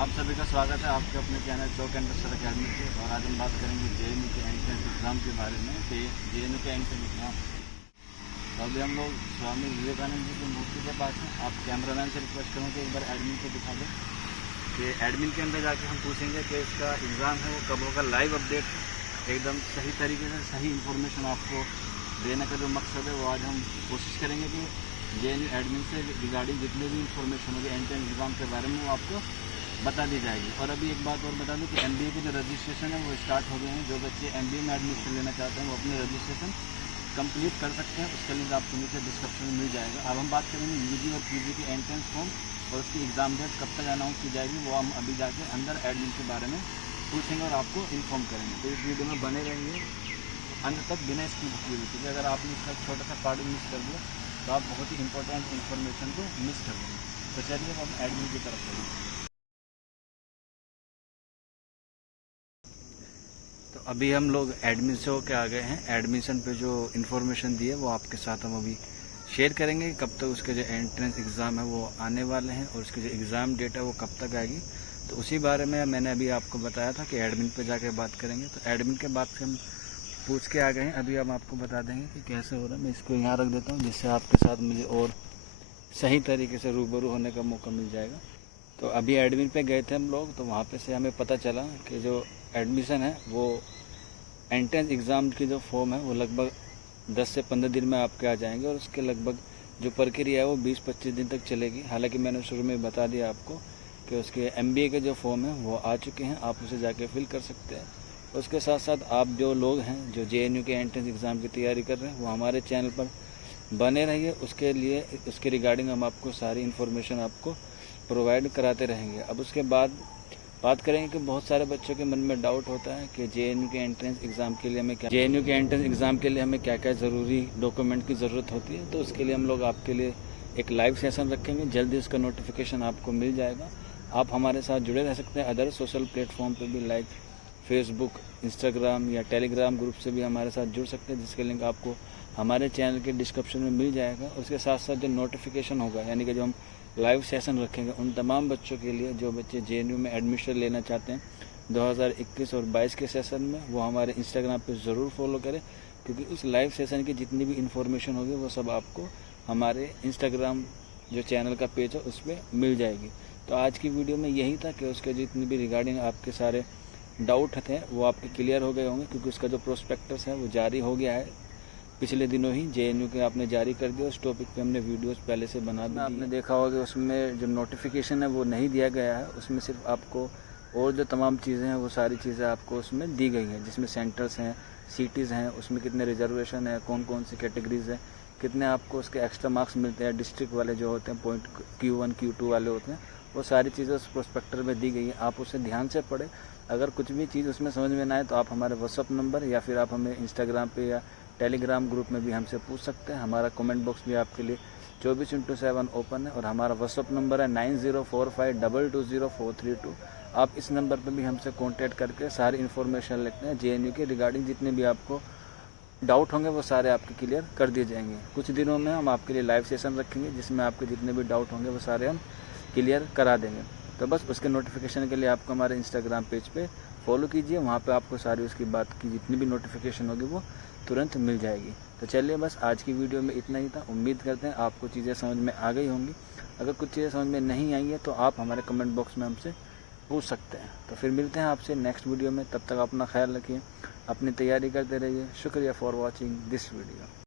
आप सभी का स्वागत है आपके अपने चैनल चौक इंडस्ट्रियल अकेडमी से। और आज हम बात करेंगे जेएनयू के एंट्रेंस एग्ज़ाम के बारे में कि जेएनयू के एंट्रेंस एग्ज़ाम। तो अभी हम लोग स्वामी विवेकानंद जी की मूर्ति के पास हैं। आप कैमरामैन से रिक्वेस्ट करूँ कि एक बार एडमिन को दिखा दें कि एडमिन के अंदर जाके हम पूछेंगे कि इसका एग्ज़ाम है वो कब होगा। लाइव अपडेट एकदम सही तरीके से सही इन्फॉर्मेशन आपको देने का जो मकसद है वो आज हम कोशिश करेंगे कि जेएनयू एडमिन से रिगार्डिंग जितनी भी इन्फॉर्मेशन होगी एंट्रेंस एग्ज़ाम के बारे में वो आपको बता दी जाएगी। और अभी एक बात और बता दूं कि एमबीए के जो रजिस्ट्रेशन है वो स्टार्ट हो गए हैं। जो बच्चे एमबीए में एडमिशन लेना चाहते हैं वो अपने रजिस्ट्रेशन कंप्लीट कर सकते हैं। उसका लिंक आपको नीचे डिस्क्रिप्शन में मिल जाएगा। अब हम बात करेंगे यूजी और पीजी के एंट्रेंस फॉर्म और उसकी एग्ज़ाम डेट कब तक अनाउंस की जाएगी वो हम अभी जाके अंदर एडमिन के बारे में पूछेंगे और आपको इन्फॉर्म करेंगे। तो इस वीडियो में बने रहेंगे अंत तक बिना स्किप किए हुए, क्योंकि अगर आपने इसका छोटा सा पार्ट मिस कर दिया तो आप बहुत ही इंपॉर्टेंट इन्फॉर्मेशन को मिस कर देंगे। तो चलिए हम एडमिन की तरफ चलेंगे। तो अभी हम लोग एडमिन से होकर आ गए हैं। एडमिशन पे जो इन्फॉर्मेशन दी है वो आपके साथ हम अभी शेयर करेंगे। कब तक उसके जो एंट्रेंस एग्ज़ाम है वो आने वाले हैं और उसकी जो एग्ज़ाम डेट है वो कब तक आएगी, तो उसी बारे में मैंने अभी आपको बताया था कि एडमिन पे जाके बात करेंगे। तो एडमिन के बाद से हम पूछ के आ गए हैं। अभी हम आपको बता देंगे कि कैसे हो रहा है। मैं इसको यहाँ रख देता हूँ जिससे आपके साथ मुझे और सही तरीके से रूबरू होने का मौका मिल जाएगा। तो अभी एडमिन पे गए थे हम लोग, तो वहाँ पे से हमें पता चला कि जो एडमिशन है वो एंट्रेंस एग्ज़ाम की जो फॉर्म है वो लगभग 10 से 15 दिन में आपके आ जाएंगे और उसके लगभग जो प्रक्रिया है वो 20-25 दिन तक चलेगी। हालांकि मैंने शुरू में बता दिया आपको कि उसके एमबीए के जो फॉर्म है वो आ चुके हैं, आप उसे जाके फिल कर सकते हैं। उसके साथ साथ आप जो लोग हैं जो जेएनयू के एंट्रेंस एग्ज़ाम की तैयारी कर रहे हैं वो हमारे चैनल पर बने रहिए। उसके लिए उसके रिगार्डिंग हम आपको सारी इन्फॉर्मेशन आपको प्रोवाइड कराते रहेंगे। अब उसके बाद बात करेंगे कि बहुत सारे बच्चों के मन में डाउट होता है कि जेएनयू के एंट्रेंस एग्ज़ाम के लिए हमें क्या क्या ज़रूरी डॉक्यूमेंट की ज़रूरत होती है। तो उसके लिए हम लोग आपके लिए एक लाइव सेशन रखेंगे। जल्दी उसका नोटिफिकेशन आपको मिल जाएगा। आप हमारे साथ जुड़े रह सकते हैं अदर सोशल प्लेटफॉर्म पर भी, लाइक फेसबुक, इंस्टाग्राम या टेलीग्राम ग्रुप से भी हमारे साथ जुड़ सकते हैं, जिसके लिंक आपको हमारे चैनल के डिस्क्रिप्शन में मिल जाएगा। उसके साथ साथ जो नोटिफिकेशन होगा, यानी कि जो हम लाइव सेशन रखेंगे उन तमाम बच्चों के लिए जो बच्चे जेएनयू में एडमिशन लेना चाहते हैं 2021 और 22 के सेशन में, वो हमारे इंस्टाग्राम पे ज़रूर फॉलो करें, क्योंकि उस लाइव सेशन की जितनी भी इन्फॉर्मेशन होगी वो सब आपको हमारे इंस्टाग्राम जो चैनल का पेज है उस पर मिल जाएगी। तो आज की वीडियो में यही था कि उसके जितनी भी रिगार्डिंग आपके सारे डाउट थे वो आपके क्लियर हो गए होंगे, क्योंकि उसका जो प्रोस्पेक्टस है वो जारी हो गया है पिछले दिनों ही। जेएनयू के आपने जारी कर दिया। उस टॉपिक पे हमने वीडियोस पहले से बना दी। आपने देखा होगा कि उसमें जो नोटिफिकेशन है वो नहीं दिया गया है। उसमें सिर्फ आपको और जो तमाम चीज़ें हैं वो सारी चीज़ें आपको उसमें दी गई हैं, जिसमें सेंटर्स हैं, सिटीज़ हैं, उसमें कितने रिजर्वेशन है, कौन कौन सी कैटेगरीज है, कितने आपको उसके एक्स्ट्रा मार्क्स मिलते हैं, डिस्ट्रिक्ट वाले जो होते हैं पॉइंट Q1 Q2 वाले होते हैं, वो सारी चीज़ें उस प्रोस्पेक्टर में दी गई है। आप उसे ध्यान से पढ़ें। अगर कुछ भी चीज़ उसमें समझ में ना आए तो आप हमारे व्हाट्सअप नंबर या फिर आप हमें इंस्टाग्राम पे या टेलीग्राम ग्रुप में भी हमसे पूछ सकते हैं। हमारा कमेंट बॉक्स भी आपके लिए 24/7 ओपन है और हमारा व्हाट्सअप नंबर है 9045220432। आप इस नंबर पर भी हमसे कांटेक्ट करके सारी इन्फॉर्मेशन लेते हैं। जेएनयू के रिगार्डिंग जितने भी आपको डाउट होंगे वो सारे आपके क्लियर कर दिए जाएंगे। कुछ दिनों में हम आपके लिए लाइव सेशन रखेंगे जिसमें आपके जितने भी डाउट होंगे वो सारे हम क्लियर करा देंगे। तो बस उसके नोटिफिकेशन के लिए आपको हमारे इंस्टाग्राम पेज पे फॉलो कीजिए। वहाँ पे आपको सारी उसकी बात की जितनी भी नोटिफिकेशन होगी वो तुरंत मिल जाएगी। तो चलिए बस आज की वीडियो में इतना ही था। उम्मीद करते हैं आपको चीज़ें समझ में आ गई होंगी। अगर कुछ चीज़ें समझ में नहीं आई है तो आप हमारे कमेंट बॉक्स में हमसे पूछ सकते हैं। तो फिर मिलते हैं आपसे नेक्स्ट वीडियो में। तब तक अपना ख्याल रखिए, अपनी तैयारी करते रहिए। शुक्रिया फॉर वॉचिंग दिस वीडियो।